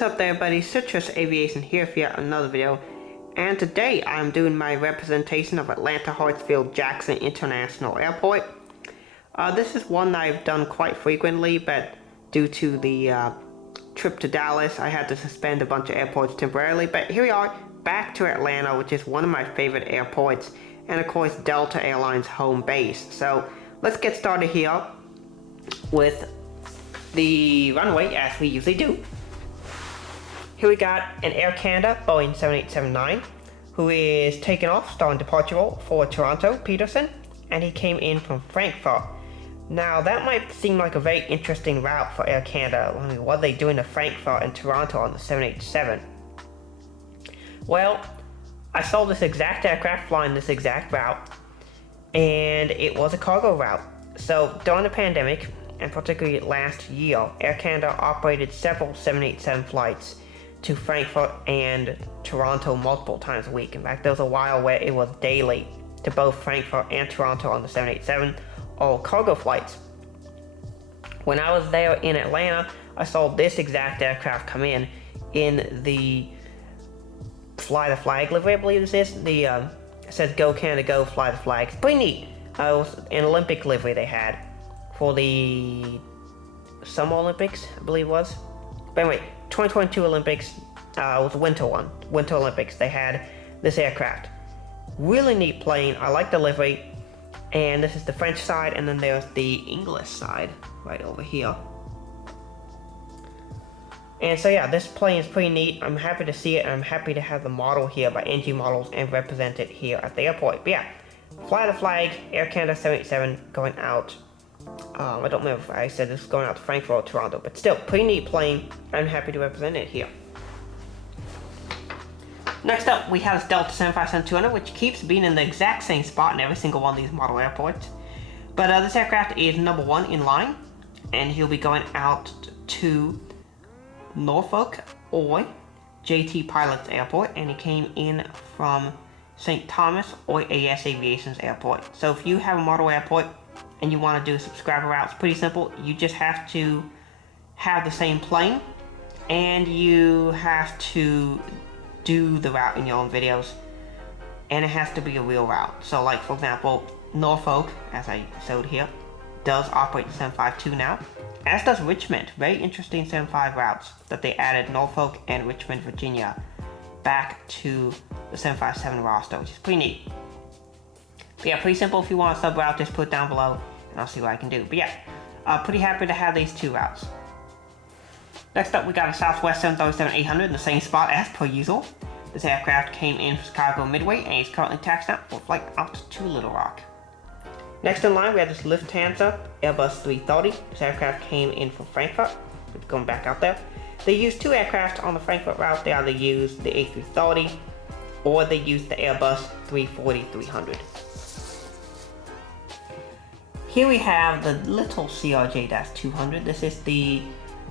What is up there, everybody? Citrus Aviation here for yet another video, and today I'm doing my representation of Atlanta Heartsfield-Jackson International Airport. This is one that I've done quite frequently, but due to the trip to Dallas, I had to suspend a bunch of airports temporarily. But here we are, back to Atlanta, which is one of my favorite airports, and of course Delta Airlines home base. So let's get started here with the runway as we usually do. Here we got an Air Canada Boeing 7879 who is taking off, starting departure roll for Toronto Peterson, and he came in from Frankfurt. Now that might seem like a very interesting route for Air Canada. I mean, what are they doing to Frankfurt and Toronto on the 787? Well, I saw this exact aircraft flying this exact route, and it was a cargo route. So during the pandemic, and particularly last year, Air Canada operated several 787 flights to Frankfurt and Toronto multiple times a week. In fact, there was a while where it was daily to both Frankfurt and Toronto on the 787, all cargo flights. When I was there in Atlanta, I saw this exact aircraft come in the Fly the Flag livery, I believe this is. It says Go Canada Go, Fly the Flag. It's pretty neat. It was an Olympic livery they had for the Summer Olympics, I believe it was. But anyway, 2022 Olympics, was Winter Olympics, they had this aircraft. Really neat plane, I like the livery. And this is the French side, and then there's the English side right over here. And so yeah, this plane is pretty neat. I'm happy to see it, and I'm happy to have the model here by NG Models and represent it here at the airport. But yeah, Fly the Flag, Air Canada 787 going out. I don't remember if I said this was going out to Frankfurt or Toronto, but still, pretty neat plane. I'm happy to represent it here. Next up, we have this Delta 757-200, which keeps being in the exact same spot in every single one of these model airports. But this aircraft is number 1 in line, and he'll be going out to Norfolk or JT Pilots Airport, and he came in from St. Thomas or AS Aviation's airport. So if you have a model airport and you want to do a subscriber route, it's pretty simple. You just have to have the same plane, and you have to do the route in your own videos, and it has to be a real route. So like, for example, Norfolk, as I showed here, does operate the 752 now, as does Richmond. Very interesting 75 routes that they added Norfolk and Richmond, Virginia back to the 757 roster, which is pretty neat. But yeah, pretty simple. If you want a sub route, just put it down below and I'll see what I can do. But yeah, pretty happy to have these two routes. Next up, we got a Southwest 737-800 in the same spot as per usual. This aircraft came in from Chicago Midway and is currently taxed out for flight out to Little Rock. Next in line, we have this Lufthansa Airbus 330. This aircraft came in from Frankfurt. It's going back out there. They used two aircraft on the Frankfurt route. They either used the A330 or they used the Airbus 340-300. Here we have the little CRJ-200. This is the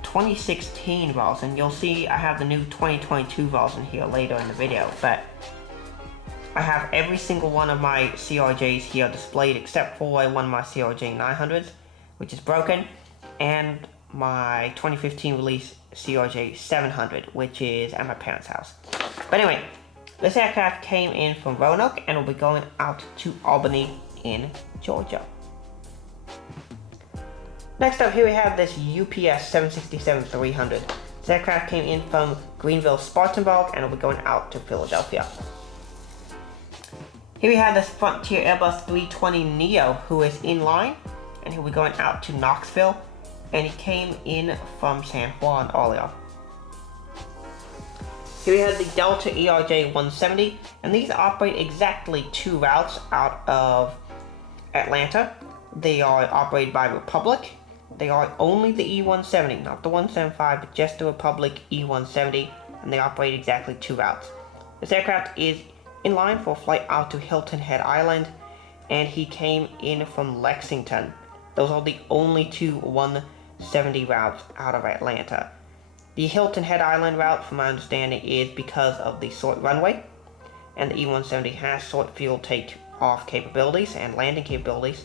2016 version. You'll see I have the new 2022 version here later in the video, but I have every single one of my CRJs here displayed except for one of my CRJ 900s, which is broken, and my 2015 release CRJ 700, which is at my parents' house. But anyway, this aircraft came in from Roanoke and will be going out to Albany in Georgia. Next up, here we have this UPS 767-300. This aircraft came in from Greenville, Spartanburg, and will be going out to Philadelphia. Here we have this Frontier Airbus 320neo, who is in line, and he'll be going out to Knoxville, and he came in from San Juan earlier. Here we have the Delta ERJ-170, and these operate exactly two routes out of Atlanta. They are operated by Republic. They are only the E170, not the 175, but just the Republic E170, and they operate exactly two routes. This aircraft is in line for a flight out to Hilton Head Island, and he came in from Lexington. Those are the only two 170 routes out of Atlanta. The Hilton Head Island route, from my understanding, is because of the short runway, and the E170 has short fuel take-off capabilities and landing capabilities.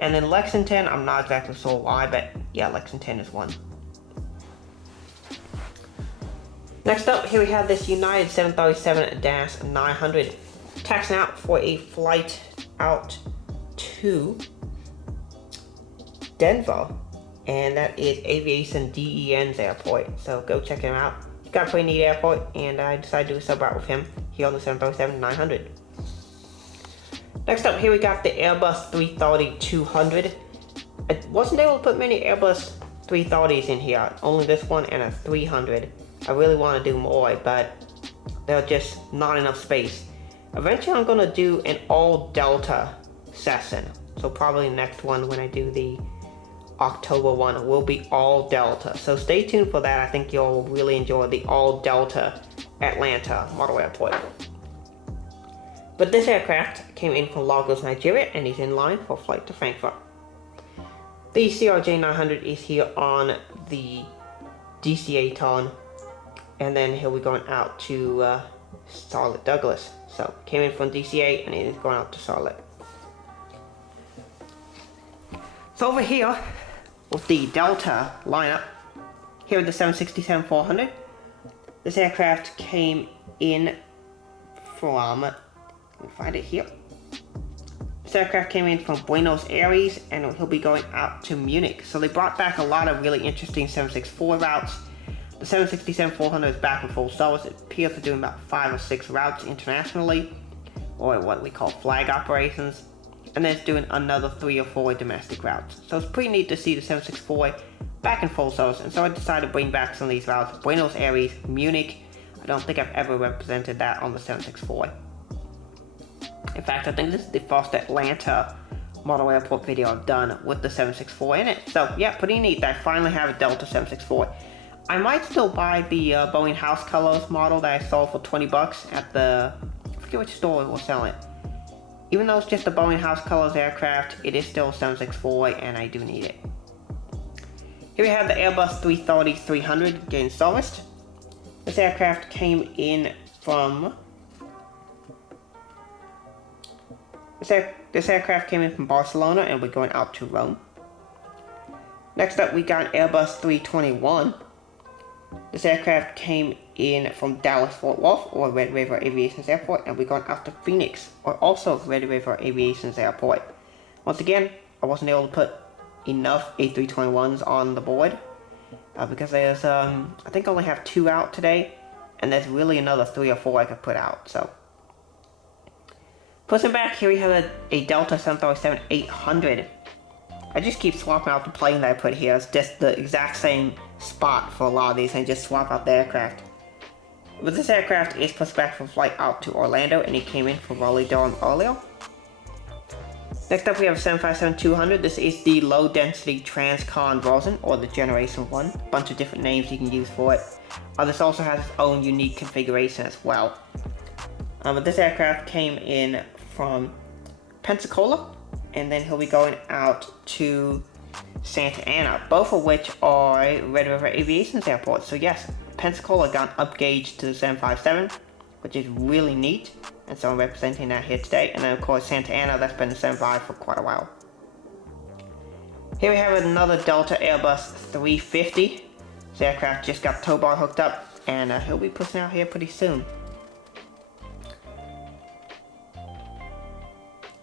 And then Lexington, I'm not exactly sure why, but yeah, Lexington is one. Next up, here we have this United 737-900 taxiing out for a flight out to Denver, and that is Aviation DEN's airport, so go check him out. Got a pretty neat airport, and I decided to do a sub route with him here on the 737-900. Next up, here we got the Airbus 330-200. I wasn't able to put many Airbus 330s in here, only this one and a 300. I really want to do more, but there's just not enough space. Eventually I'm going to do an all Delta session, so probably the next one when I do the October one will be all Delta. So stay tuned for that. I think you'll really enjoy the all Delta Atlanta Model Airport. But this aircraft came in from Lagos, Nigeria, and is in line for flight to Frankfurt. The CRJ900 is here on the DCA ton, and then here we're going out to Charlotte Douglas. So came in from DCA and it is going out to Charlotte. So over here with the Delta lineup, here at the 767-400, this aircraft came in from, let me find it here. This aircraft came in from Buenos Aires and he'll be going out to Munich. So they brought back a lot of really interesting 764 routes. The 767-400 is back in full service. It appears to doing about 5 or 6 routes internationally, or what we call flag operations, and then it's doing another 3 or 4 domestic routes. So it's pretty neat to see the 764 back in full service, and so I decided to bring back some of these routes. Buenos Aires, Munich. I don't think I've ever represented that on the 764. In fact, I think this is the first Atlanta Model Airport video I've done with the 764 in it. So yeah, pretty neat that I finally have a Delta 764. I might still buy the Boeing House Colors model that I saw for 20 bucks at the, I forget which store was selling it. Even though it's just a Boeing House Colors aircraft, it is still 764 and I do need it. Here we have the Airbus 330-300 getting serviced. This aircraft came in from, this aircraft came in from Barcelona and we're going out to Rome. Next up we got an Airbus 321. This aircraft came in from Dallas-Fort Worth, or Red River Aviation's airport, and we're going out to Phoenix, or also Red River Aviation's airport. Once again, I wasn't able to put enough A321s on the board, because there's, I think I only have 2 out today, and there's really another 3 or 4 I could put out, so. Pushing back, here we have a Delta 737-800. I just keep swapping out the plane that I put here. It's just the exact same spot for a lot of these and just swap out the aircraft. But this aircraft is pushed back for flight out to Orlando and it came in from Raleigh-Durham earlier. Next up we have a 757-200. This is the low density Transcon version, or the Generation 1. A bunch of different names you can use for it. This also has its own unique configuration as well. But this aircraft came in from Pensacola, and then he'll be going out to Santa Ana, both of which are Red River Aviation's airport. So yes, Pensacola got upgauged to the 757, which is really neat, and so I'm representing that here today. And then of course Santa Ana, that's been the 75 for quite a while. Here we have another Delta Airbus 350. This aircraft just got tow bar hooked up, and he'll be pushing out here pretty soon.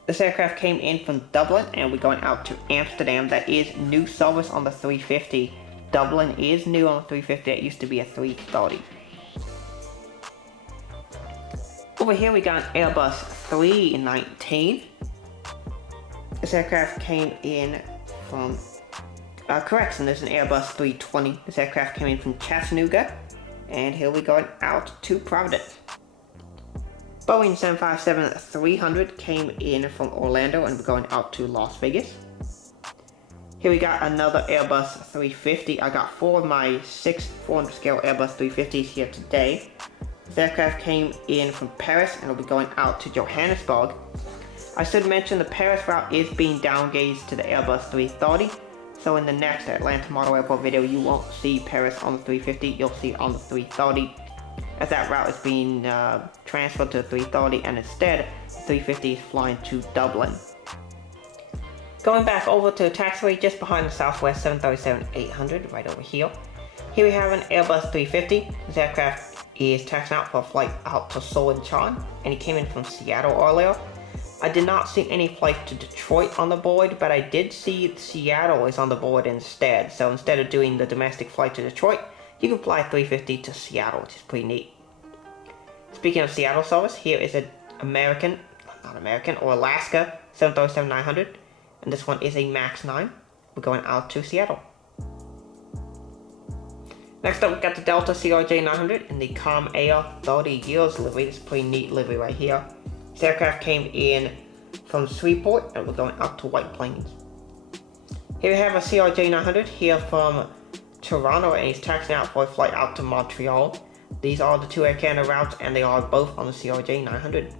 This aircraft came in from Dublin and we're going out to Amsterdam. That is new service on the 350. Dublin is new on the 350. It used to be a 330. Over here we got an Airbus 319. This aircraft came in from, correction, there's an Airbus 320. This aircraft came in from Chattanooga and here we're going out to Providence. Boeing 757-300 came in from Orlando and we're going out to Las Vegas. Here we got another Airbus 350. I got 4 of my 6 400 scale Airbus 350s here today. This aircraft came in from Paris and will be going out to Johannesburg. I should mention the Paris route is being downgauged to the Airbus 330. So in the next Atlanta Model Airport video, you won't see Paris on the 350, you'll see on the 330. As that route is being transferred to the 330, and instead the 350 is flying to Dublin. Going back over to the taxiway just behind the Southwest 737-800, right over here. Here we have an Airbus 350. This aircraft is taxiing out for a flight out to Seoul and Incheon, and he came in from Seattle earlier. I did not see any flights to Detroit on the board, but I did see Seattle is on the board instead. So instead of doing the domestic flight to Detroit, you can fly 350 to Seattle, which is pretty neat. Speaking of Seattle service, here is an Alaska 737-900, and this one is a MAX 9. We're going out to Seattle. Next up, we got the Delta CRJ-900 in the Calm Air 30 years livery. This is a pretty neat livery right here. This aircraft came in from Shreveport, and we're going out to White Plains. Here we have a CRJ-900 here from Toronto, and he's taxiing out for a flight out to Montreal. These are the two Air Canada routes, and they are both on the CRJ-900.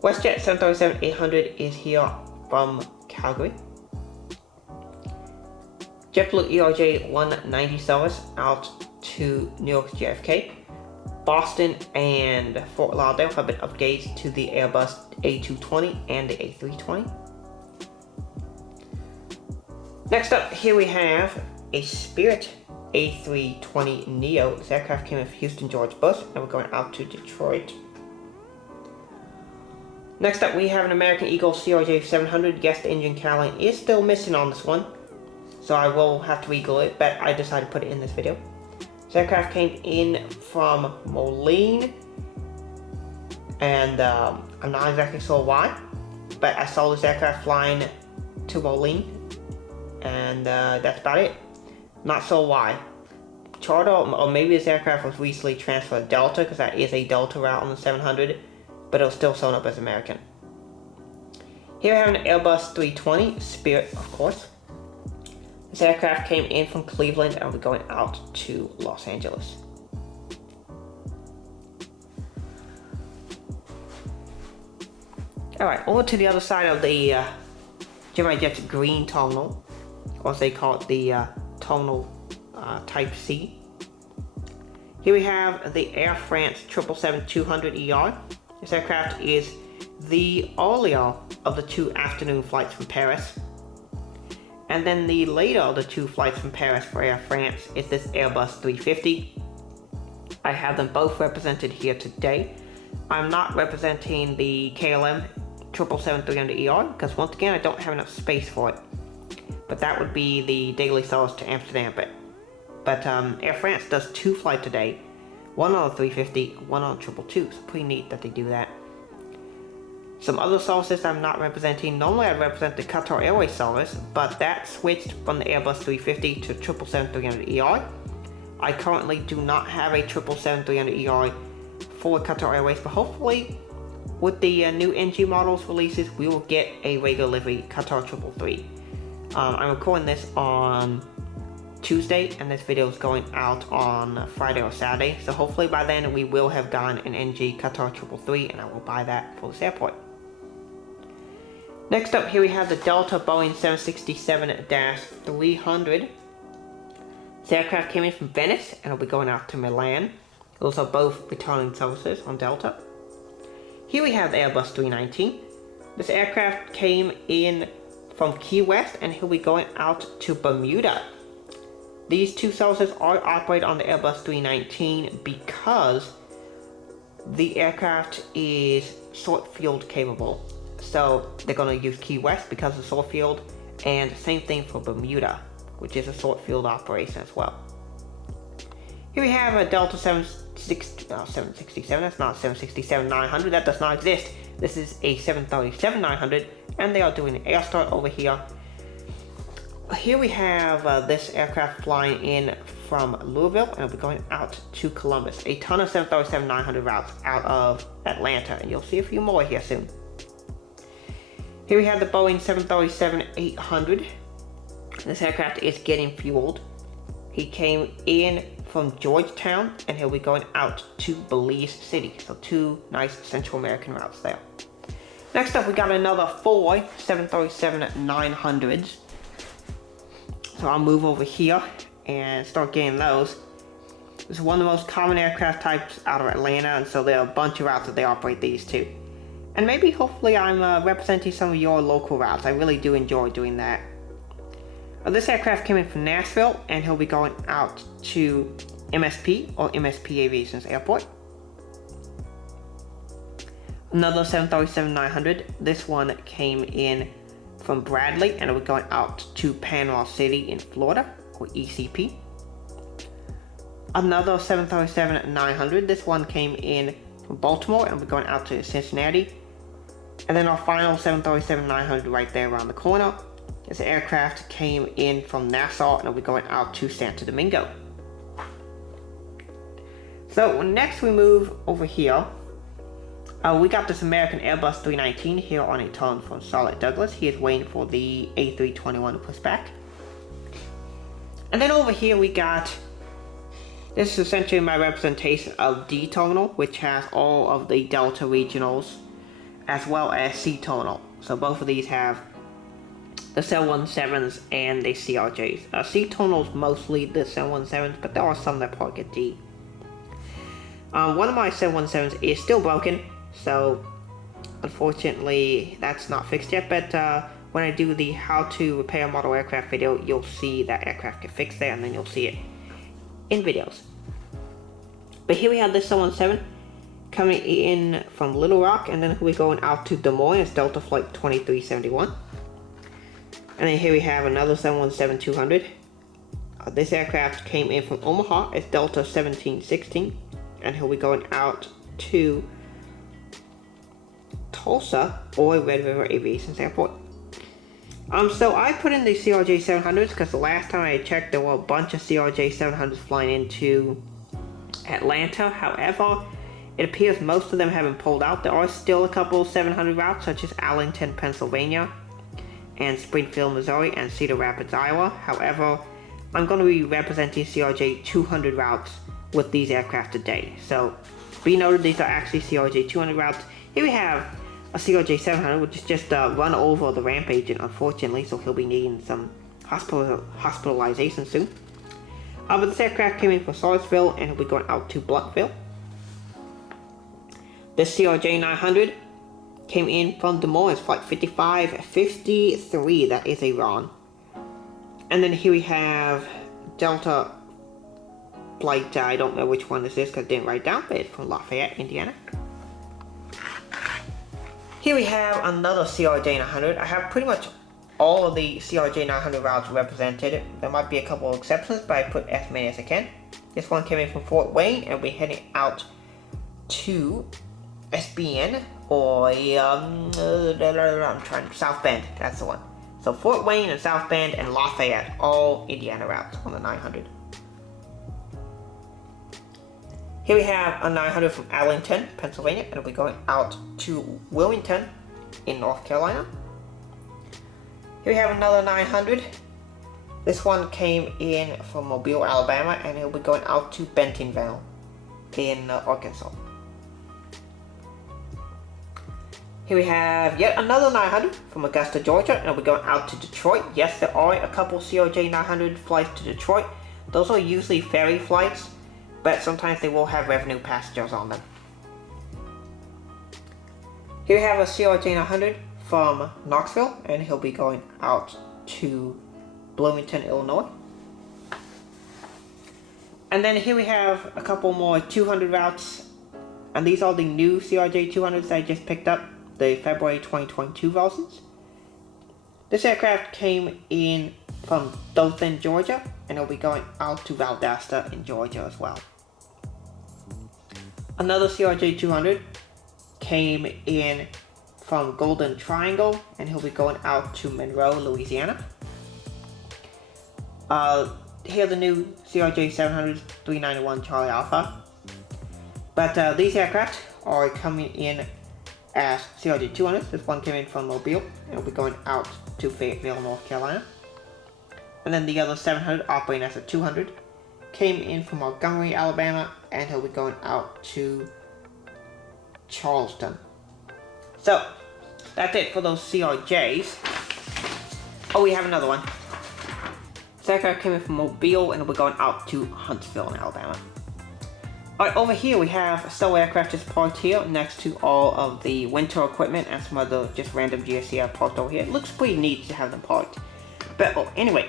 WestJet 737-800 is here from Calgary. JetBlue ERJ-190 service out to New York JFK. Boston and Fort Lauderdale have been upgraded to the Airbus A220 and the A320. Next up, here we have a Spirit A320neo. This aircraft came in from Houston George Bush, and we're going out to Detroit. Next up, we have an American Eagle CRJ-700. Yes, the engine cowling is still missing on this one, so I will have to re-glue it, but I decided to put it in this video. This aircraft came in from Moline, and I'm not exactly sure why, but I saw this aircraft flying to Moline, and that's about it. Not sure why. Charter, or maybe this aircraft was recently transferred to Delta, because that is a Delta route on the 700, but it was still shown up as American. Here we have an Airbus 320, Spirit of course. This aircraft came in from Cleveland, and we're going out to Los Angeles. Alright, over to the other side of the Gemini Jet's green terminal, or as they call it, the terminal Type C. Here we have the Air France 777-200ER. This aircraft is the earlier of the two afternoon flights from Paris. And then the later of the two flights from Paris for Air France is this Airbus 350. I have them both represented here today. I'm not representing the KLM 777-300ER because once again I don't have enough space for it. But that would be the daily service to Amsterdam. But Air France does two flights a day. One on the 350, one on 222. So pretty neat that they do that. Some other services I'm not representing. Normally I represent the Qatar Airways service, but that switched from the Airbus 350 to 777-300ER. I currently do not have a 777-300ER for Qatar Airways, but hopefully with the new NG models releases, we will get a regular livery Qatar 333. I'm recording this on Tuesday, and this video is going out on Friday or Saturday, so hopefully by then we will have gotten an NG Qatar 333, and I will buy that for this airport. Next up, here we have the Delta Boeing 767-300. This aircraft came in from Venice, and will be going out to Milan. Those are both returning services on Delta. Here we have the Airbus 319. This aircraft came in from Key West, and he'll be going out to Bermuda. These two services are operated on the Airbus 319 because the aircraft is short field capable. So they're going to use Key West because of short field, and same thing for Bermuda, which is a short field operation as well. Here we have a Delta 767, that's not 767-900, that does not exist. This is a 737-900, and they are doing an air start over here. Here we have this aircraft flying in from Louisville, and we're going out to Columbus. A ton of 737-900 routes out of Atlanta, and you'll see a few more here soon. Here we have the Boeing 737-800. This aircraft is getting fueled. He came in from Georgetown, and he'll be going out to Belize City. So two nice Central American routes there. Next up, we got another 4 737-900s. So I'll move over here and start getting those. This is one of the most common aircraft types out of Atlanta, and so there are a bunch of routes that they operate these two. And maybe, hopefully, I'm representing some of your local routes. I really do enjoy doing that. This aircraft came in from Nashville, and he'll be going out to MSP or MSP Aviation's airport. Another 737-900. This one came in from Bradley and we're going out to Panama City in Florida, or ECP. Another 737-900. This one came in from Baltimore and we're going out to Cincinnati. And then our final 737-900 right there around the corner. This aircraft came in from Nassau and we're going out to Santo Domingo. So next we move over here. We got this American Airbus 319 here on a turn from Charlotte Douglas. He is waiting for the A321 to push back. And then over here we got, this is essentially my representation of D terminal, which has all of the Delta regionals, as well as C terminal. So both of these have the 717s and the CRJs. C terminal is mostly the 717s, but there are some that probably get D. One of my 717s is still broken, so unfortunately that's not fixed yet, but when I do the how to repair a model aircraft video, you'll see that aircraft get fixed there, and then you'll see it in videos. But here we have this 717 coming in from Little Rock, and then we're going out to Des Moines. It's Delta Flight 2371. And then here we have another 717-200. This aircraft came in from Omaha. It's Delta 1716. And here we're going out to Tulsa or Red River Aviation's airport. So I put in the CRJ 700s because the last time I checked there were a bunch of CRJ 700s flying into Atlanta. However, it appears most of them have been pulled out. There are still a couple 700 routes such as Arlington, Pennsylvania, and Springfield, Missouri, and Cedar Rapids, Iowa. However, I'm going to be representing CRJ 200 routes with these aircraft today. So be noted, these are actually CRJ 200 routes. Here we have a CRJ 700, which is just run over the ramp agent, unfortunately, so he'll be needing some hospitalization soon. But this aircraft came in from Sarsville and he'll be going out to Bluffville. This CRJ 900 came in from Des Moines, flight 5553, that is a RON. And then here we have Delta flight, I don't know which one this is because I didn't write down, but it's from Lafayette, Indiana. Here we have another CRJ 900. I have pretty much all of the CRJ 900 routes represented. There might be a couple of exceptions, but I put as many as I can. This one came in from Fort Wayne and we're heading out to SBN or South Bend, that's the one. So Fort Wayne and South Bend and Lafayette, all Indiana routes on the 900. Here we have a 900 from Arlington, Pennsylvania, and we're going out to Wilmington in North Carolina. Here we have another 900. This one came in from Mobile, Alabama, and it'll be going out to Bentonville in Arkansas. Here we have yet another 900 from Augusta, Georgia, and it'll be going out to Detroit. Yes, there are a couple CRJ 900 flights to Detroit. Those are usually ferry flights, but sometimes they will have revenue passengers on them. Here we have a CRJ 900 from Knoxville, and he'll be going out to Bloomington, Illinois. And then here we have a couple more 200 routes, and these are the new CRJ 200s I just picked up, the February 2022 versions. This aircraft came in from Dothan, Georgia, and it'll be going out to Valdosta in Georgia as well. Another CRJ 200 came in from Golden Triangle, and he'll be going out to Monroe, Louisiana. Here are the new CRJ 700s, 391 Charlie Alpha. But these aircraft are coming in as CRJ 200s. This one came in from Mobile, and it'll be going out to Fayetteville, North Carolina. And then the other 700 operating as a 200 came in from Montgomery, Alabama, and he'll be going out to Charleston. So that's it for those CRJs. Oh, we have another one. This aircraft came in from Mobile and we're going out to Huntsville in Alabama. Alright, over here we have several aircraft just parked here next to all of the winter equipment and some other just random GSCI parked over here. It looks pretty neat to have them parked. But anyway,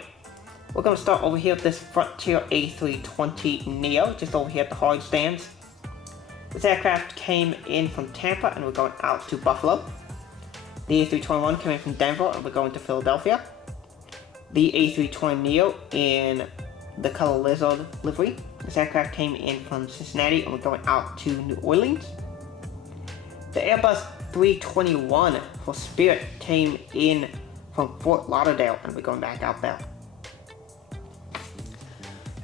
We're going to start over here with this Frontier A320neo, just over here at the hard stands. This aircraft came in from Tampa and we're going out to Buffalo. The A321 came in from Denver and we're going to Philadelphia. The A320neo in the color lizard livery. This aircraft came in from Cincinnati and we're going out to New Orleans. The Airbus 321 for Spirit came in from Fort Lauderdale and we're going back out there.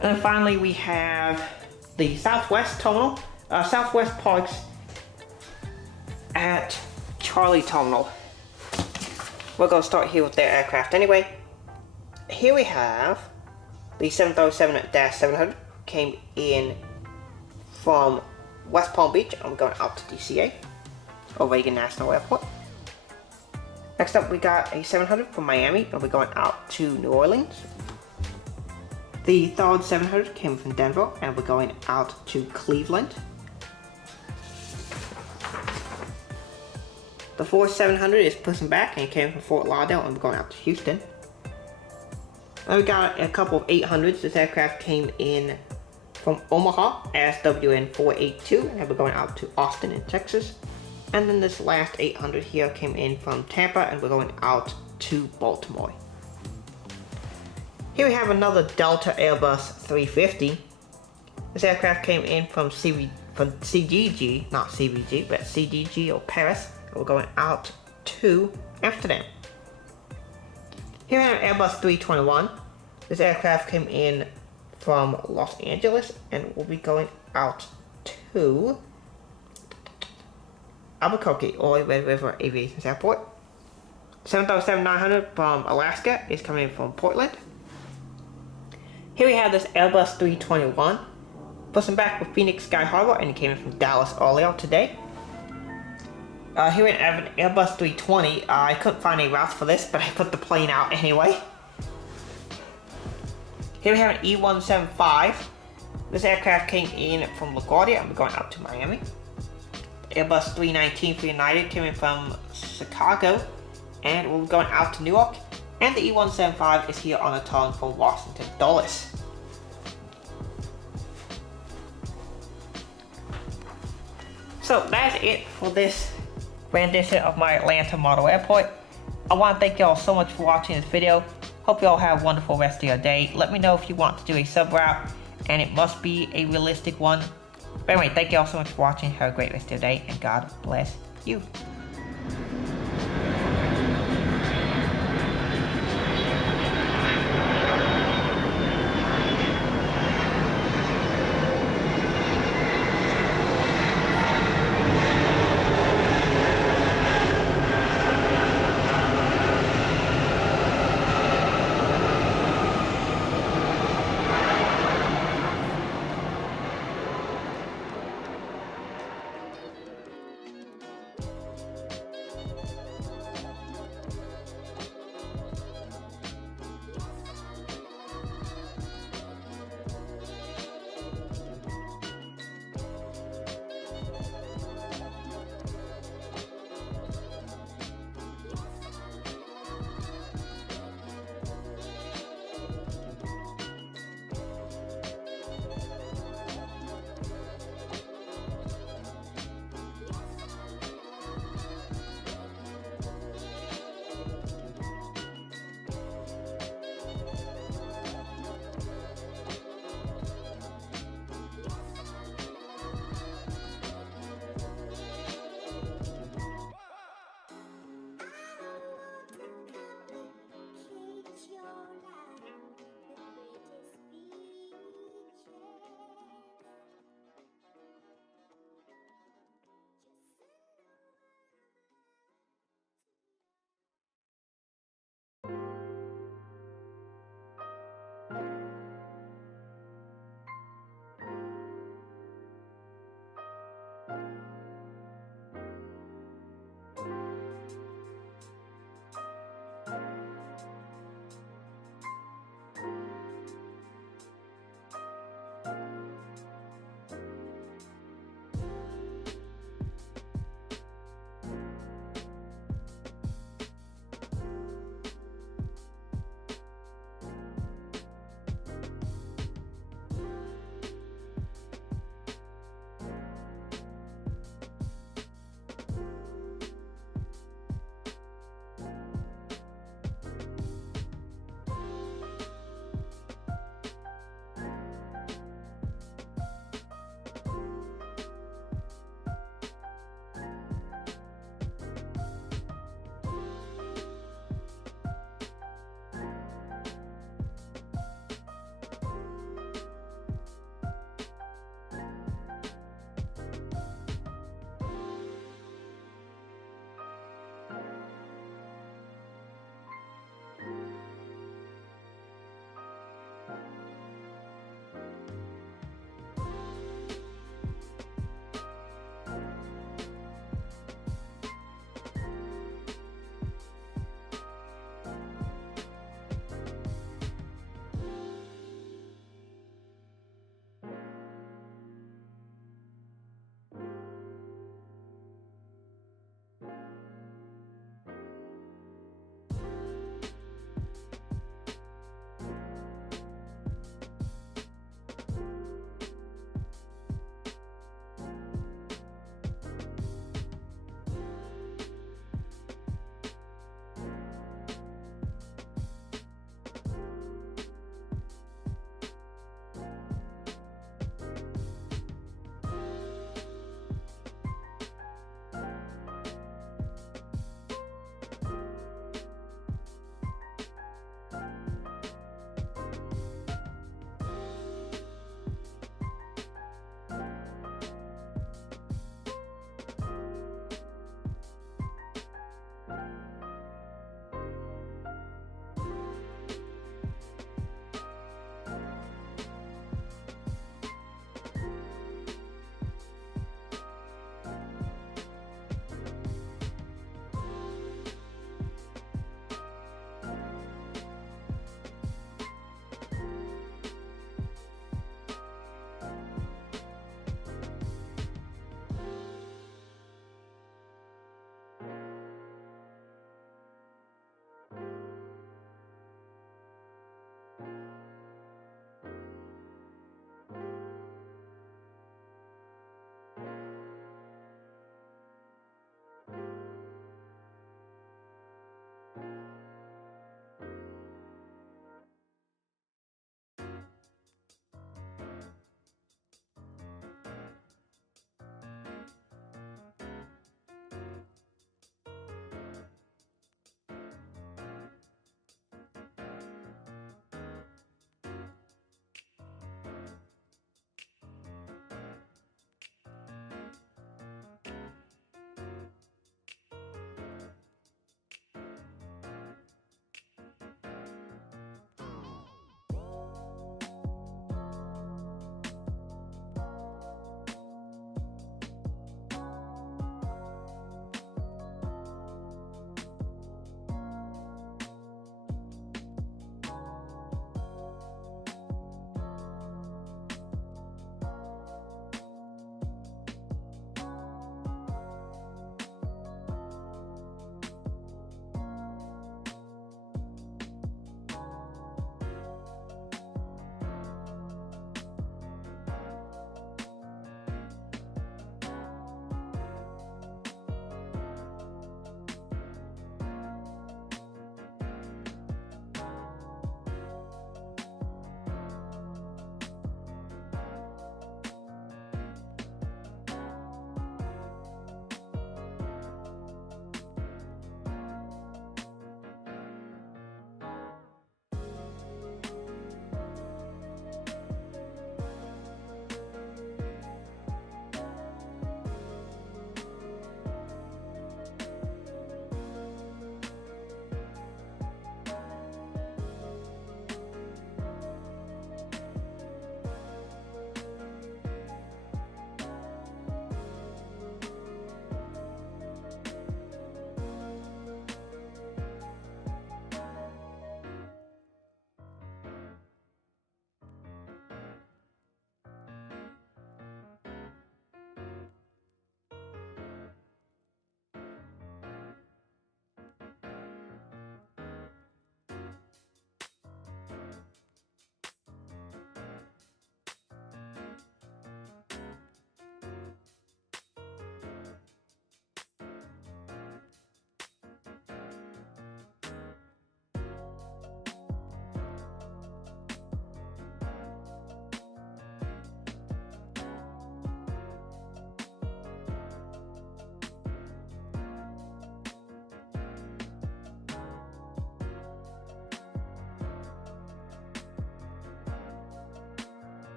And then finally we have the Southwest terminal. Southwest parks at Charlie Terminal. We're going to start here with their aircraft anyway. Here we have the 737-700 came in from West Palm Beach and we're going out to DCA or Reagan National Airport. Next up we got a 700 from Miami and we're going out to New Orleans. The third 700 came from Denver and we're going out to Cleveland. The fourth 700 is pushing back and it came from Fort Lauderdale and we're going out to Houston. Then we got a couple of 800s. This aircraft came in from Omaha as WN482 and we're going out to Austin in Texas. And then this last 800 here came in from Tampa and we're going out to Baltimore. Here we have another Delta Airbus 350. This aircraft came in from CGG, not CVG, but CGG or Paris. We're going out to Amsterdam. Here we have Airbus 321. This aircraft came in from Los Angeles and we'll be going out to Albuquerque or Red River Aviation Airport. 737-900 from Alaska is coming in from Portland. Here we have this Airbus 321 pushing back with Phoenix Sky Harbor and it came in from Dallas earlier today. Here we have an Airbus 320. I couldn't find any routes for this, but I put the plane out anyway. Here we have an E175. This aircraft came in from LaGuardia and we're going out to Miami. The Airbus 319 for United came in from Chicago and we're going out to New York. And the E175 is here on a turn from Washington Dulles. So that's it for this rendition of my Atlanta Model Airport. I want to thank y'all so much for watching this video. Hope y'all have a wonderful rest of your day. Let me know if you want to do a sub route, and it must be a realistic one. But anyway, thank y'all so much for watching. Have a great rest of your day, and God bless you.